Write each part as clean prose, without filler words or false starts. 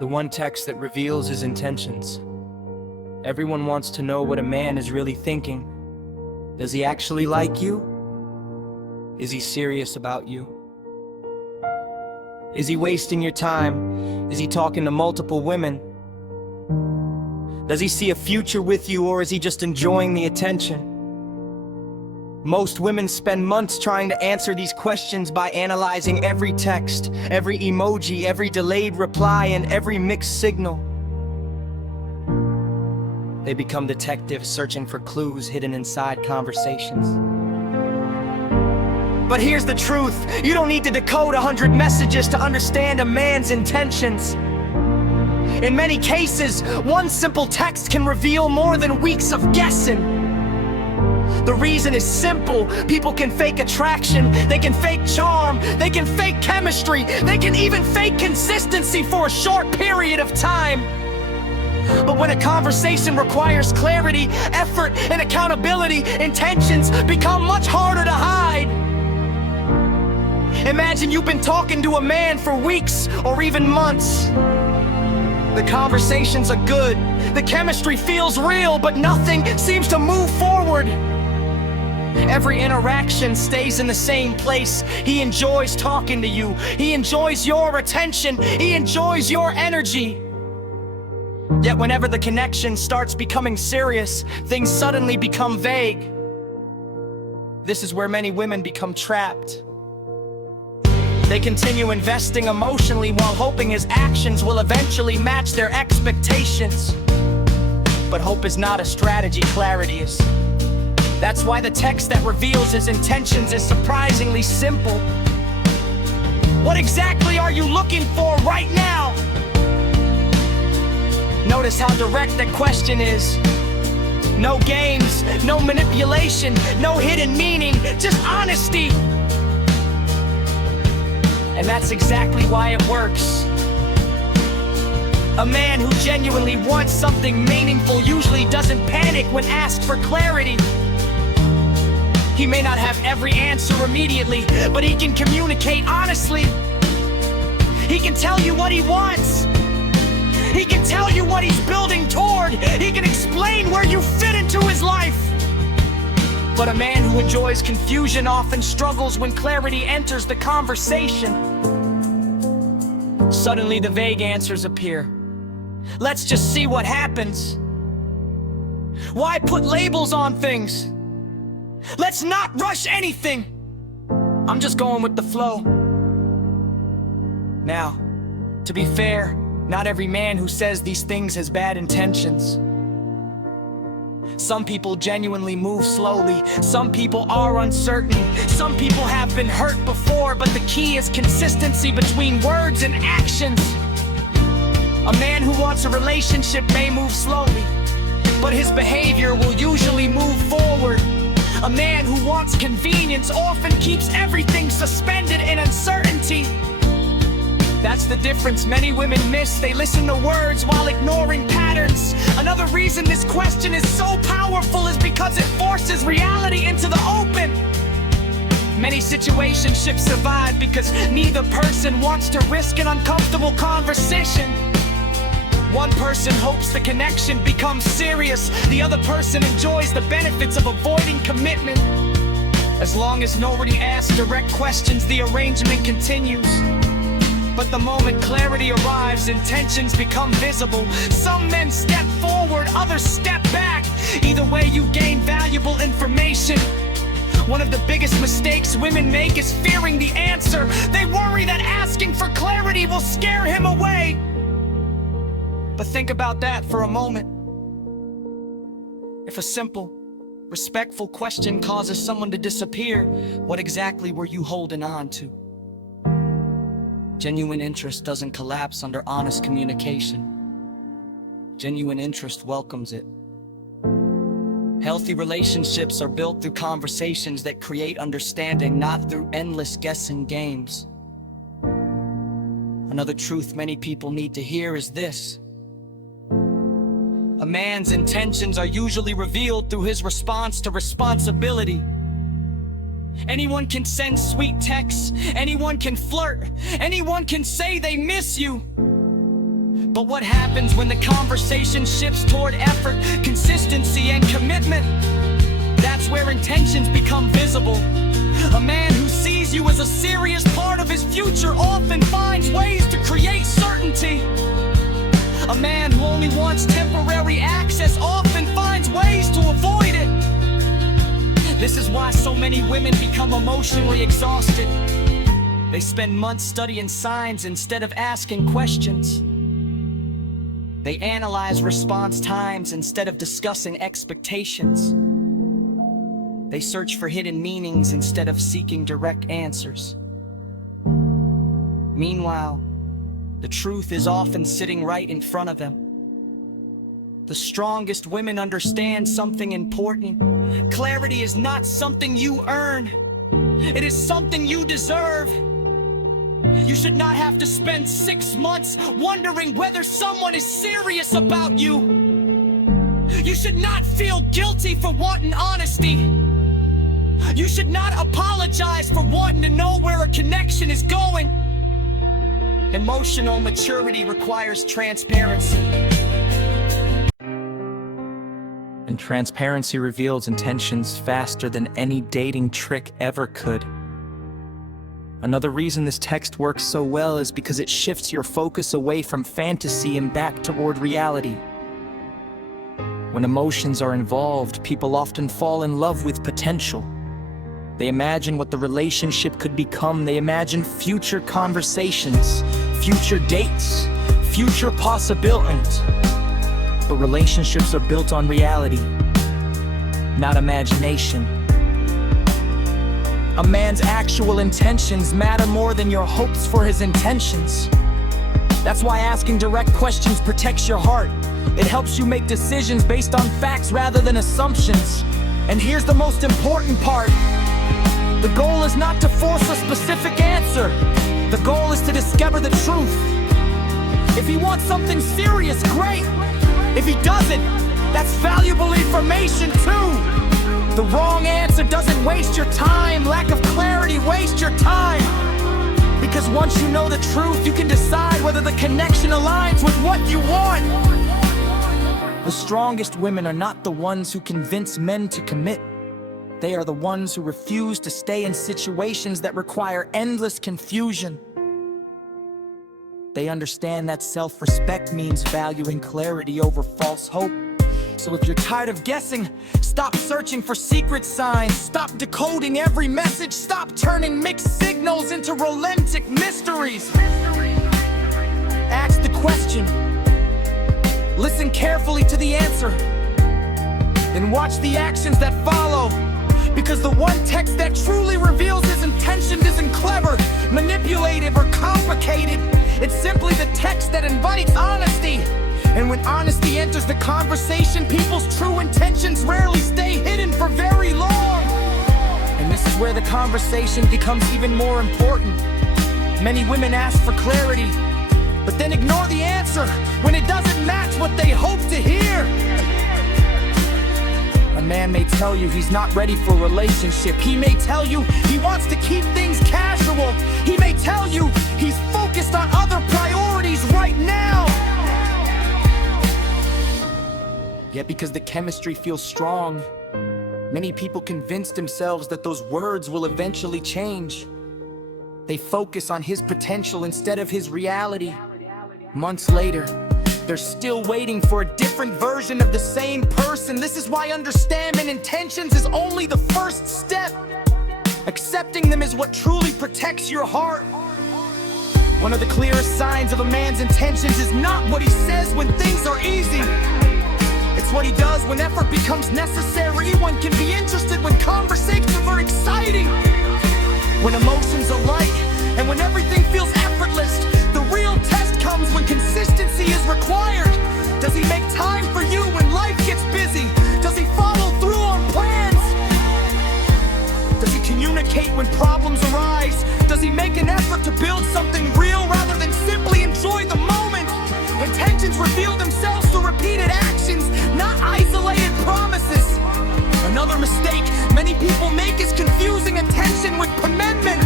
The one text that reveals his intentions. Everyone wants to know what a man is really thinking. Does he actually like you? Is he serious about you? Is he wasting your time? Is he talking to multiple women? Does he see a future with you, or is he just enjoying the attention? Most women spend months trying to answer these questions by analyzing every text, every emoji, every delayed reply, and every mixed signal. They become detectives searching for clues hidden inside conversations. But here's the truth: you don't need to decode 100 messages to understand a man's intentions. In many cases, one simple text can reveal more than weeks of guessing. The reason is simple: people can fake attraction, they can fake charm, they can fake chemistry, they can even fake consistency for a short period of time. But when a conversation requires clarity, effort, and accountability, intentions become much harder to hide. Imagine you've been talking to a man for weeks or even months. The conversations are good, the chemistry feels real, but nothing seems to move forward. Every interaction stays in the same place. He enjoys talking to you. He enjoys your attention. He enjoys your energy. Yet whenever the connection starts becoming serious, things suddenly become vague. This is where many women become trapped. They continue investing emotionally while hoping his actions will eventually match their expectations. But hope is not a strategy, clarity is. That's why the text that reveals his intentions is surprisingly simple. What exactly are you looking for right now? Notice how direct the question is. No games, no manipulation, no hidden meaning, just honesty. And that's exactly why it works. A man who genuinely wants something meaningful usually doesn't panic when asked for clarity. He may not have every answer immediately, but he can communicate honestly. He can tell you what he wants. He can tell you what he's building toward. He can explain where you fit into his life. But a man who enjoys confusion often struggles when clarity enters the conversation. Suddenly the vague answers appear. Let's just see what happens. Why put labels on things? Let's not rush anything. I'm just going with the flow. Now, to be fair, not every man who says these things has bad intentions. Some people genuinely move slowly. Some people are uncertain. Some people have been hurt before, but the key is consistency between words and actions. A man who wants a relationship may move slowly, but his behavior will usually move forward. A man who wants convenience often keeps everything suspended in uncertainty. That's the difference many women miss. They listen to words while ignoring patterns. Another reason this question is so powerful is because it forces reality into the open. Many situationships survive because neither person wants to risk an uncomfortable conversation. One person hopes the connection becomes serious. The other person enjoys the benefits of avoiding commitment. As long as nobody asks direct questions, the arrangement continues. But the moment clarity arrives, intentions become visible. Some men step forward, others step back. Either way, you gain valuable information. One of the biggest mistakes women make is fearing the answer. They worry that asking for clarity will scare him away. But think about that for a moment. If a simple, respectful question causes someone to disappear, what exactly were you holding on to? Genuine interest doesn't collapse under honest communication. Genuine interest welcomes it. Healthy relationships are built through conversations that create understanding, not through endless guessing games. Another truth many people need to hear is this: a man's intentions are usually revealed through his response to responsibility. Anyone can send sweet texts, anyone can flirt, anyone can say they miss you. But what happens when the conversation shifts toward effort, consistency, and commitment? That's where intentions become visible. A man who sees you as a serious part of his future often finds ways to create certainty. A man who only wants temporary access often finds ways to avoid it. This is why so many women become emotionally exhausted. They spend months studying signs instead of asking questions. They analyze response times instead of discussing expectations. They search for hidden meanings instead of seeking direct answers. Meanwhile, the truth is often sitting right in front of them. The strongest women understand something important. Clarity is not something you earn. It is something you deserve. You should not have to spend 6 months wondering whether someone is serious about you. You should not feel guilty for wanting honesty. You should not apologize for wanting to know where a connection is going. Emotional maturity requires transparency. And transparency reveals intentions faster than any dating trick ever could. Another reason this text works so well is because it shifts your focus away from fantasy and back toward reality. When emotions are involved, people often fall in love with potential. They imagine what the relationship could become. They imagine future conversations, future dates, future possibilities. But relationships are built on reality, not imagination. A man's actual intentions matter more than your hopes for his intentions. That's why asking direct questions protects your heart. It helps you make decisions based on facts rather than assumptions. And here's the most important part. The goal is not to force a specific answer. The goal is to discover the truth. If he wants something serious, great. If he doesn't, that's valuable information too. The wrong answer doesn't waste your time. Lack of clarity wastes your time. Because once you know the truth, you can decide whether the connection aligns with what you want. The strongest women are not the ones who convince men to commit. They are the ones who refuse to stay in situations that require endless confusion. They understand that self-respect means valuing clarity over false hope. So if you're tired of guessing, stop searching for secret signs. Stop decoding every message. Stop turning mixed signals into romantic mysteries. Ask the question. Listen carefully to the answer. Then watch the actions that follow. Because the one text that truly reveals his intention isn't clever, manipulative, or complicated. It's simply the text that invites honesty. And when honesty enters the conversation, people's true intentions rarely stay hidden for very long. And this is where the conversation becomes even more important. Many women ask for clarity, but then ignore the answer when it doesn't match what they hope to hear. A man may tell you he's not ready for a relationship. He may tell you he wants to keep things casual. He may tell you he's focused on other priorities right now. Yet because the chemistry feels strong, many people convince themselves that those words will eventually change. They focus on his potential instead of his reality. Months later, they're still waiting for a different version of the same person. This is why understanding intentions is only the first step. Accepting them is what truly protects your heart. One of the clearest signs of a man's intentions is not what he says when things are easy. It's what he does when effort becomes necessary. One can be interested when conversations are exciting, when emotions are light, and when everything feels effortless. The real test comes when consistency is required. Does he make time for you when life gets busy? Does he follow through on plans? Does he communicate when problems arise? Does he make an effort to build something real rather than simply enjoy the moment? Intentions reveal themselves through repeated actions, not isolated promises. Another mistake many people make is confusing intention with commitment.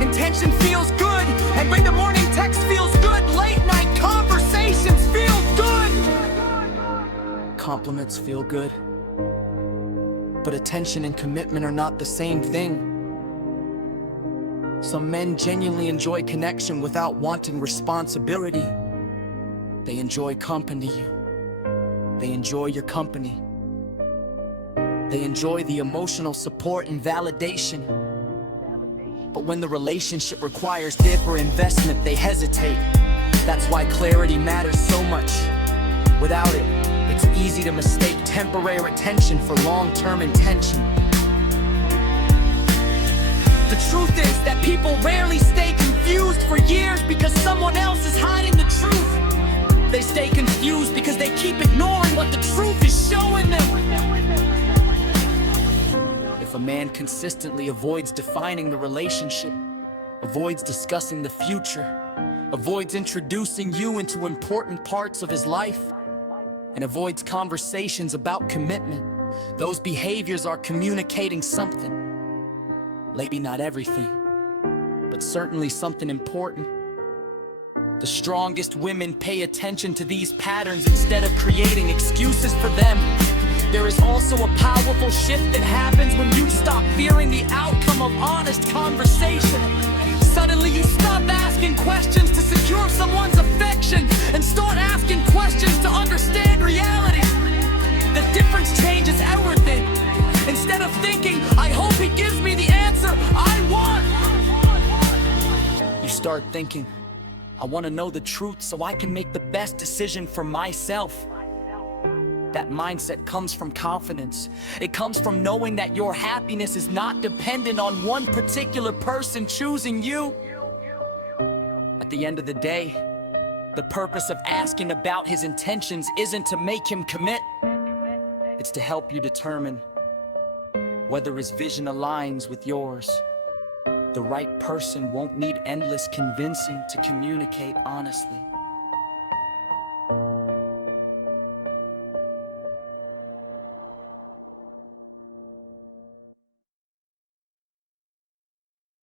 Intention feels good, and when the morning text feels good, late night conversation compliments feel good, but attention and commitment are not the same thing. Some men genuinely enjoy connection without wanting responsibility. They enjoy company. They enjoy your company. They enjoy the emotional support and validation. But when the relationship requires deeper investment, they hesitate. That's why clarity matters so much. Without it, it's easy to mistake temporary attention for long-term intention. The truth is that people rarely stay confused for years because someone else is hiding the truth. They stay confused because they keep ignoring what the truth is showing them. If a man consistently avoids defining the relationship, avoids discussing the future, avoids introducing you into important parts of his life, and avoids conversations about commitment, those behaviors are communicating something. Maybe not everything, but certainly something important. The strongest women pay attention to these patterns instead of creating excuses for them. There is also a powerful shift that happens when you stop fearing the outcome of honest conversation. Suddenly you stop asking questions to secure someone's affection and start asking questions to understand reality. The difference changes everything. Instead of thinking, I hope he gives me the answer I want, you start thinking, I want to know the truth so I can make the best decision for myself. That mindset comes from confidence. It comes from knowing that your happiness is not dependent on one particular person choosing you. At the end of the day, the purpose of asking about his intentions isn't to make him commit. It's to help you determine whether his vision aligns with yours. The right person won't need endless convincing to communicate honestly.